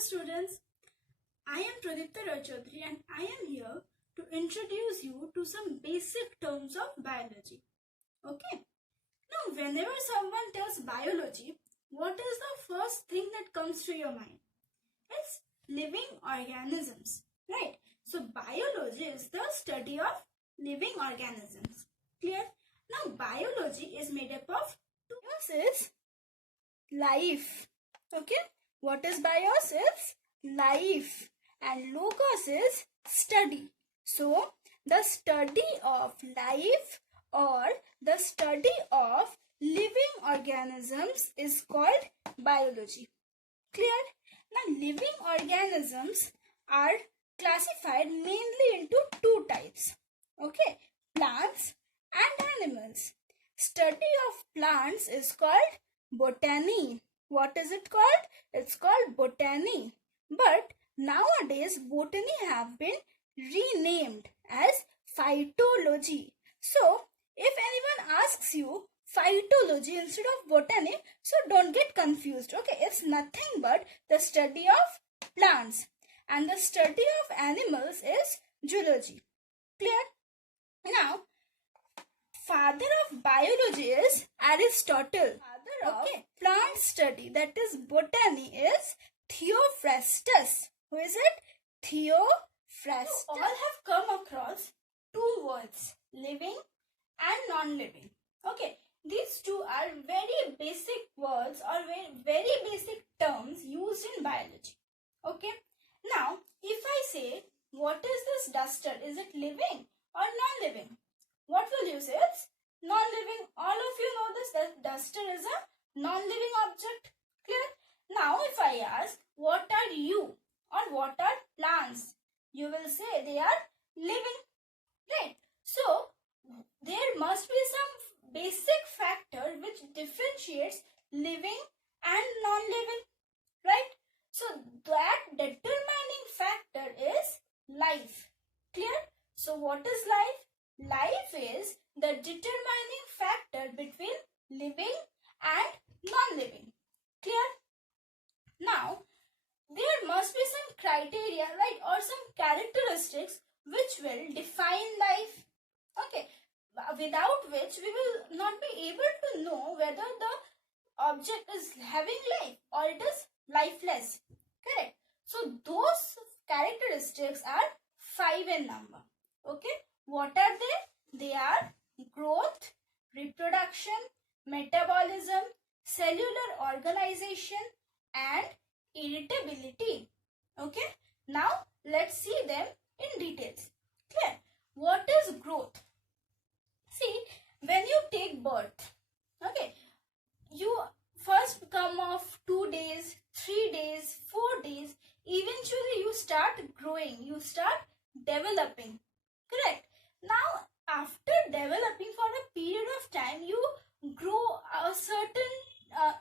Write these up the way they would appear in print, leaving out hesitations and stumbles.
students. I am Prodipta and I am here to introduce you to some basic terms of biology. Okay. Now, whenever someone tells biology, what is the first thing that comes to your mind? It's living organisms, right? So, biology is the study of living organisms. Clear? Now, biology is made up of two. Bios is life. Okay? What is bios? It's life. And logos is study. So, the study of life or the study of living organisms is called biology. Clear? Now, living organisms are classified mainly into two types. Okay? Plants and animals. Study of plants is called botany. What is it called? It's called botany. But nowadays, botany have been renamed as phytology. So, if anyone asks you phytology instead of botany, so don't get confused. Okay, it's nothing but the study of plants. And the study of animals is zoology. Clear? Now, father of biology is Aristotle. Father of plant study, that is botany, is Theophrastus. Who is it? Theophrastus. You all have come across two words, living and non-living. Okay, these two are very basic words or very basic terms used in biology. Okay, now if I say, what is this duster? Is it living or non-living? What will you say? It's non-living. All of you know this, that duster is a non-living object. Clear? Now if I ask, what are you or what are plants? You will say they are living. Right? So, there must be some basic factor which differentiates living and non-living. Right? So, that determining factor is life. Clear? So, what is life? Life is the determining factor between living and non-living. Clear? Now, there must be some criteria, right, or some characteristics which will define life. Okay, without which we will not be able to know whether the object is having life or it is lifeless. Correct? So, those characteristics are 5 in number. Okay, what are they? They are growth, reproduction, metabolism, cellular organization, and irritability. Okay, now let's see them in details. Clear? What is growth? See, when you take birth, okay, you first come of 2 days, 3 days, 4 days, eventually you start growing, you start developing. Correct? Now, after developing for a period of time, you grow a certain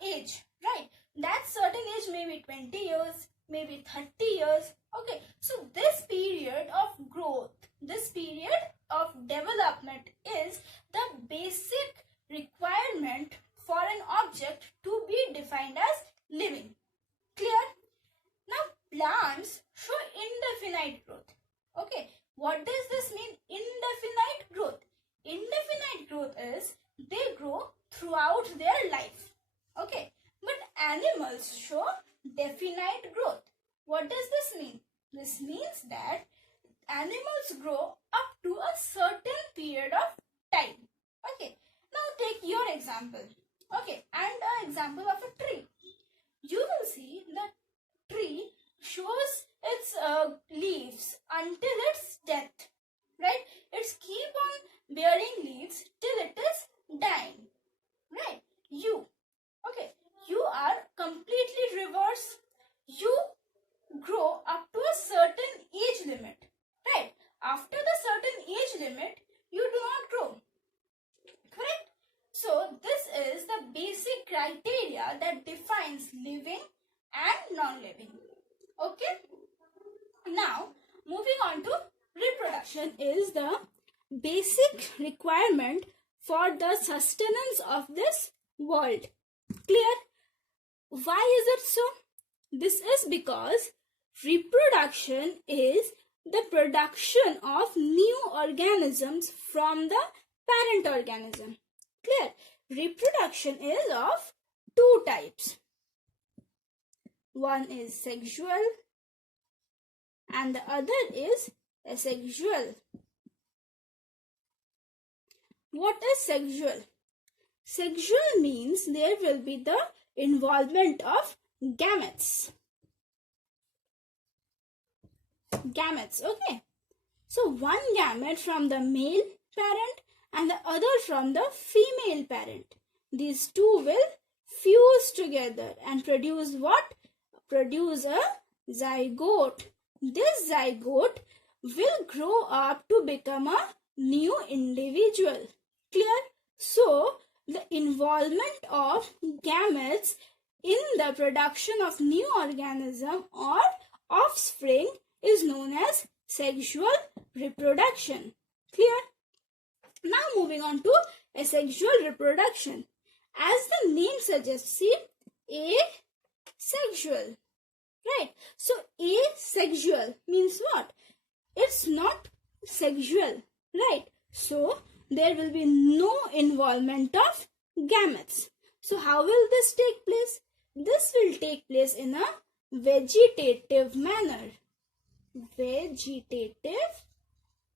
age, right? That certain age may be 20 years, maybe 30 years. Okay, so this period of growth, this period of development is the basic requirement for an object to be defined as living. Clear? Now, plants show indefinite growth. Okay, what does this mean? Indefinite growth. Indefinite growth is they grow throughout their life. Okay, but animals show definite growth. What does this mean? This means that animals grow up to a certain period of time. Okay, now take your example. Okay, and an example of a tree. You will see the tree shows its leaves until its death. Right? It's keep on bearing leaves till it is dying. Right? You. Okay. You are completely reverse. You grow up to a certain age limit. Right? After the certain age limit, you do not grow. Correct? So, this is the basic criteria that defines living and non-living. Okay? Now, moving on to reproduction is the basic requirement for the sustenance of this world. Clear? Why is it so? This is because reproduction is the production of new organisms from the parent organism. Clear? Reproduction is of two types. One is sexual and the other is asexual. What is sexual? Sexual means there will be the involvement of gametes. Gametes, okay. So one gamete from the male parent and the other from the female parent. These two will fuse together and produce what? Produce a zygote. This zygote will grow up to become a new individual. Clear? So, the involvement of gametes in the production of new organism or offspring is known as sexual reproduction. Clear? Now moving on to asexual reproduction. As the name suggests, see, asexual. Right? So asexual means what? It's not sexual. Right? So there will be no involvement of gametes. So how will this take place? This will take place in a vegetative manner. Vegetative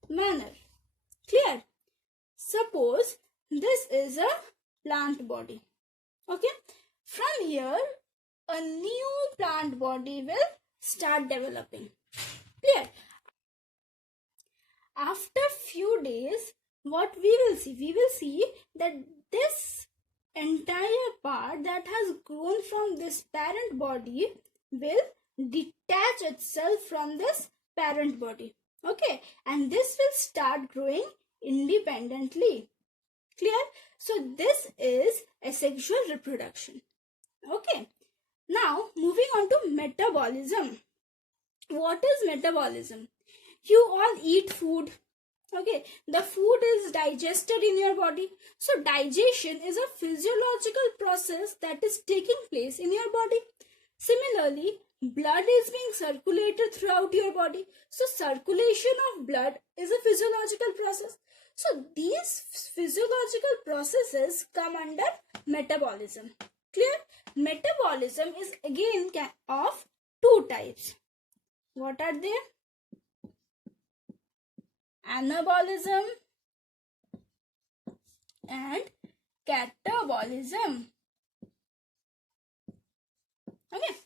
manner. Clear? Suppose this is a plant body. Okay? From here, a new plant body will start developing. Clear? After few days, what we will see? We will see that this entire part that has grown from this parent body will detach itself from this parent body. Okay? And this will start growing independently. Clear? So this is asexual reproduction. Okay? Now moving on to metabolism. What is metabolism? You all eat food. Okay, the food is digested in your body. So digestion is a physiological process that is taking place in your body. Similarly, blood is being circulated throughout your body. So circulation of blood is a physiological process. So these physiological processes come under metabolism. Clear? Metabolism is again of two types. What are they? Anabolism and catabolism. Okay.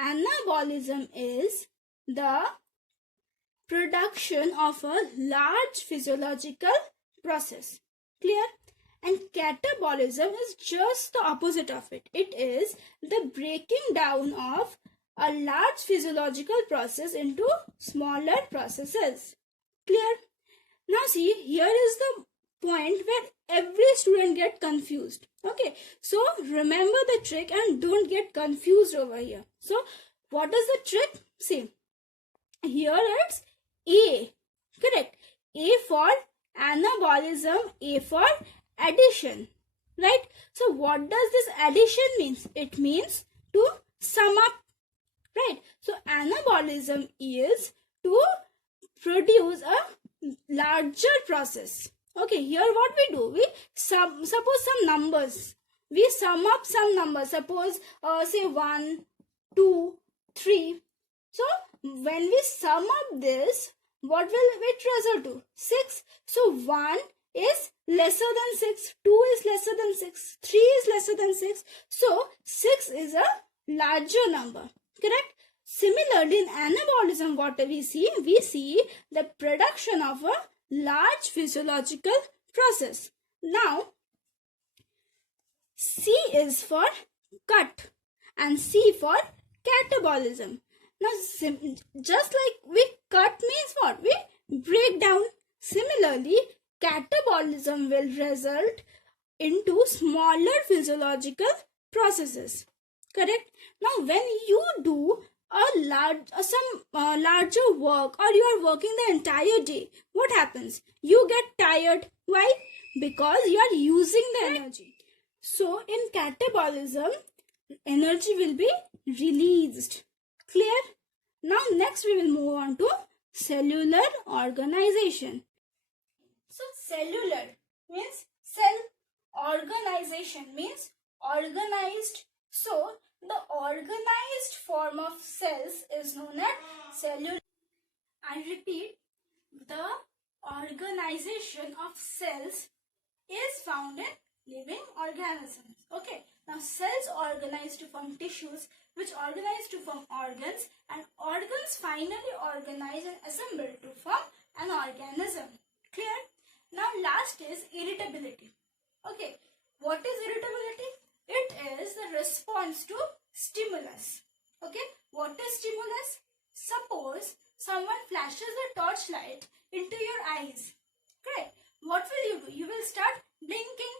Anabolism is the production of a large physiological process. Clear? And catabolism is just the opposite of it. It is the breaking down of a large physiological process into smaller processes. Clear? Now see, here is the point where every student gets confused. Okay, so remember the trick and don't get confused over here. So what is the trick? See, here it's A. Correct? A for anabolism, A for addition. Right? So what does this addition means? It means to sum up. Right? So anabolism is to produce a larger process. Okay, here what we do? We suppose some numbers. We sum up some numbers. Suppose say 1, 2, 3. So when we sum up this, what will it result to? 6. So 1 is lesser than 6. 2 is lesser than 6. 3 is lesser than 6. So 6 is a larger number. Correct? Similarly, in anabolism, what we see the production of a large physiological process. Now, C is for cut and C for catabolism. Now, just like we cut means what? We break down. Similarly, catabolism will result into smaller physiological processes. Correct? Now, when you do larger work or you are working the entire day, what happens? You get tired. Why? Because you are using the energy. So in catabolism, energy will be released. Clear? Now next we will move on to cellular organization. So cellular means cell, organization means organized. So the organized form of cells is known as cellular. I repeat, the organization of cells is found in living organisms. Okay, now cells organize to form tissues, which organize to form organs, and organs finally organize and assemble to form an organism. Clear? Now last is irritability. Okay, what is irritability? It is the response to stimulus. Okay, what is stimulus? Suppose someone flashes a torchlight into your eyes. Correct? What will you do? You will start blinking,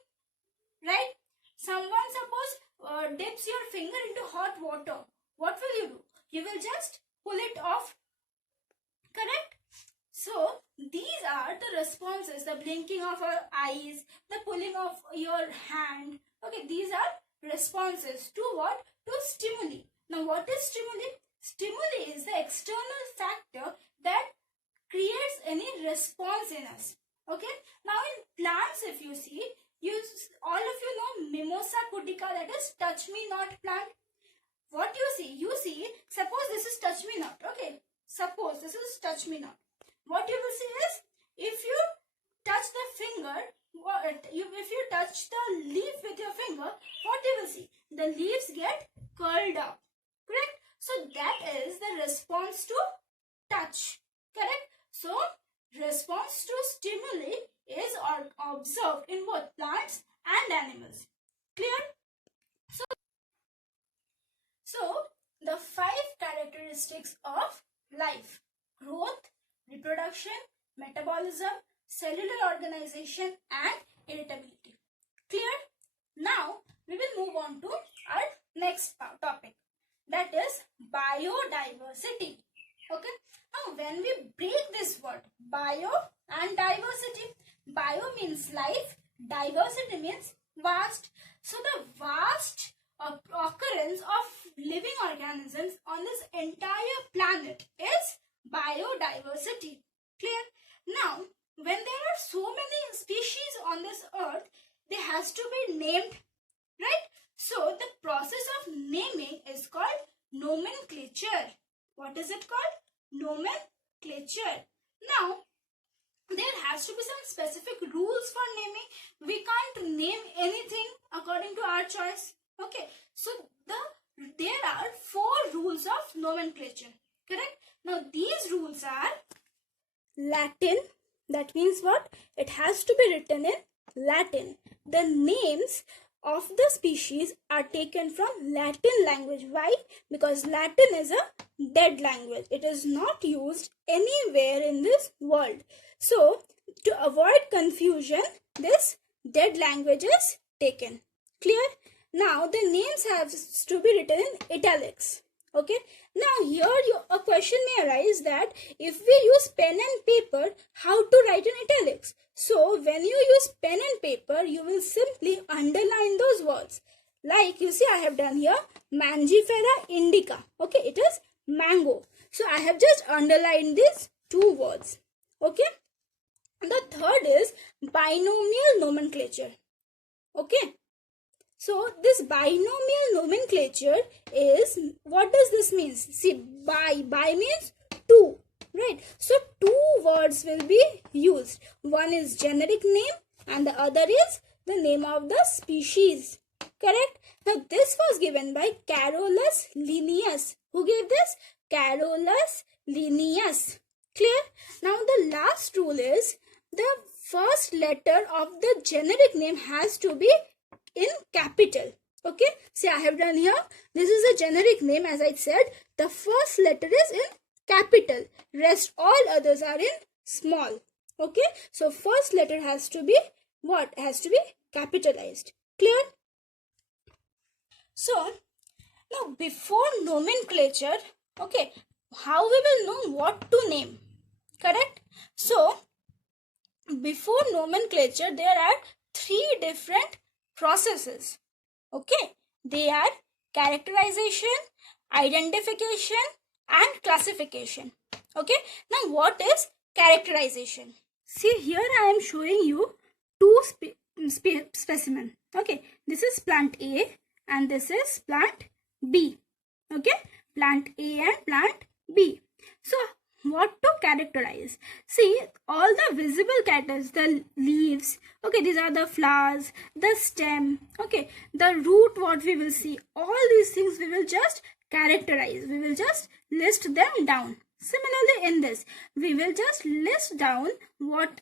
right? Someone suppose dips your finger into hot water. What will you do? You will just pull it off. Correct? So these are the responses: the blinking of our eyes, the pulling of your hand. Okay, these are responses to what? To stimuli. Now what is stimuli? Stimuli is the external factor that creates any response in us. Okay. Now in plants, if you see, all of you know Mimosa pudica, that is touch me not plant. What you see, suppose this is touch me not. Okay. Suppose this is touch me not. What you will see is, if you touch the finger, if you touch the leaf with your finger, what you will see? The leaves get curled up. Correct? So that is the response to touch. Correct? So response to stimuli is observed in both plants and animals. Clear? So the 5 characteristics of life: growth, reproduction, metabolism, cellular organization, and irritability. Clear? Now we will move on to our next topic, that is biodiversity. Okay. Now when we break this word bio and diversity, bio means life, diversity means vast. So the vast occurrence of living organisms on this entire planet is biodiversity. Clear? Now when there are so many species on this earth, they has to be named, right? So the process of naming is called nomenclature. What is it called? Nomenclature. Now there has to be some specific rules for naming. We can't name anything according to our choice. Okay, so there are 4 rules of nomenclature. Correct? Now these rules are Latin. That means what? It has to be written in Latin. The names of the species are taken from Latin language. Why? Because Latin is a dead language. It is not used anywhere in this world. So to avoid confusion, this dead language is taken. Clear? Now the names have to be written in italics. Okay. Now here a question may arise that if we use pen and paper, how to write in italics? So when you use pen and paper, you will simply underline those words. Like you see, I have done here Mangifera indica. Okay, it is mango. So I have just underlined these 2 words. Okay. The third is binomial nomenclature. Okay. So this binomial nomenclature is, what does this mean? See, bi means 2, right? So 2 words will be used. One is generic name and the other is the name of the species. Correct? Now this was given by Carolus Linnaeus. Who gave this? Carolus Linnaeus. Clear? Now the last rule is, the first letter of the generic name has to be in capital. Okay, see, I have done here, this is a generic name. As I said, the first letter is in capital, rest all others are in small. Okay, so first letter has to be what? Has to be capitalized. Clear? So now before nomenclature, okay, how we will know what to name? Correct? So before nomenclature, there are 3 different processes. Okay, they are characterization, identification, and classification. Okay, now what is characterization? See, here I am showing you two specimen. Okay, this is plant A and this is plant B. Okay, plant A and plant B. So what to characterize? See, all the visible characters, the leaves, okay, these are the flowers, the stem, okay, the root, what we will see, all these things we will just characterize. We will just list them down. Similarly, in this, we will just list down whatever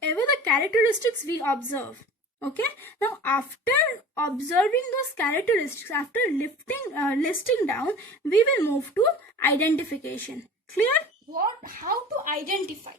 the characteristics we observe. Okay. Now, after observing those characteristics, after listing down, we will move to identification. Clear? How to identify?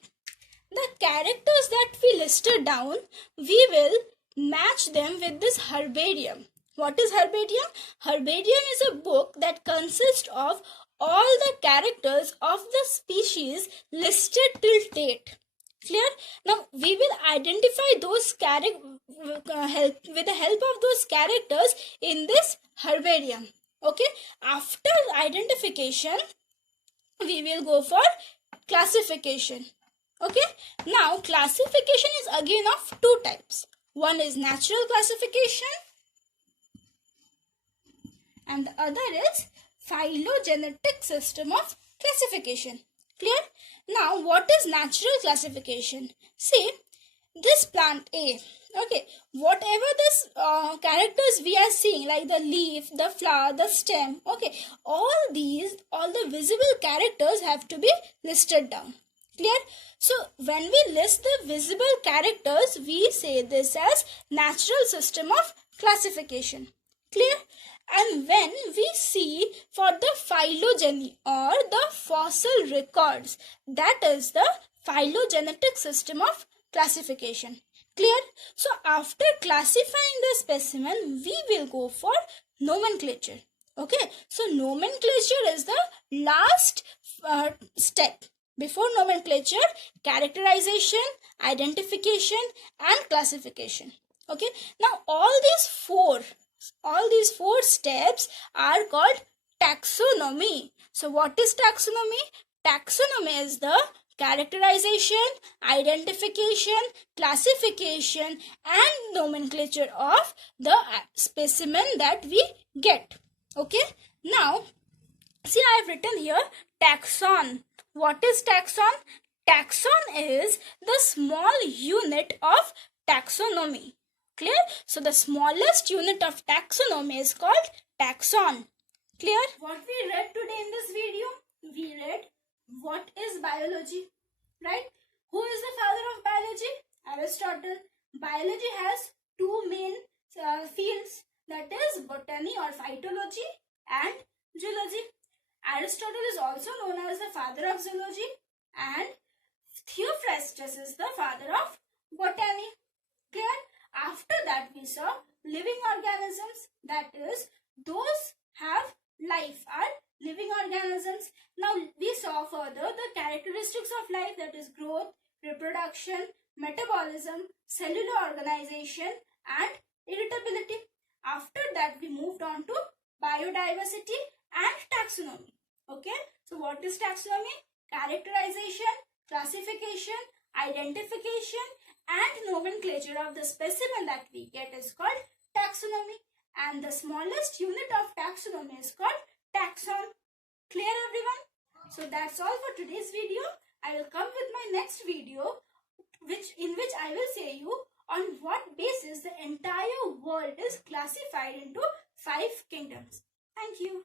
The characters that we listed down, we will match them with this herbarium. What is herbarium? Herbarium is a book that consists of all the characters of the species listed till date. Clear? Now we will identify those with the help of those characters in this herbarium. Okay? After identification, we will go for classification. Okay? Now classification is again of two types. One is natural classification and the other is phylogenetic system of classification. Clear? Now what is natural classification? See, this plant A, okay, whatever this characters we are seeing, like the leaf, the flower, the stem, okay, all the visible characters have to be listed down. Clear? So when we list the visible characters, we say this as natural system of classification. Clear? And when we see for the phylogeny or the fossil records, that is the phylogenetic system of classification. Clear? So after classifying the specimen, we will go for nomenclature. Okay, so nomenclature is the last step. Before nomenclature, characterization, identification and classification. Okay, now all these four steps are called taxonomy. So what is taxonomy? Taxonomy is the characterization, identification, classification and nomenclature of the specimen that we get. Okay, now see, I have written here taxon. What is taxon? Taxon is the small unit of taxonomy. Clear? So the smallest unit of taxonomy is called taxon. Clear? What we read today in this video? We read what is biology, right? Who is the father of biology? Aristotle. Biology has two main fields, that is botany or phytology and zoology. Aristotle is also known as the father of zoology and Theophrastus is the father of botany. Clear? After that we saw living organisms, that is those have life are living organisms. Now we saw further the characteristics of life, that is growth, reproduction, metabolism, cellular organization and irritability. After that we moved on to biodiversity and taxonomy. Okay, so what is taxonomy? Characterization, classification, identification and nomenclature of the specimen that we get is called taxonomy, and the smallest unit of taxonomy is called taxon. Clear, everyone? So that's all for today's video. I will come with my next video in which I will say you on what basis the entire world is classified into 5 kingdoms. Thank you.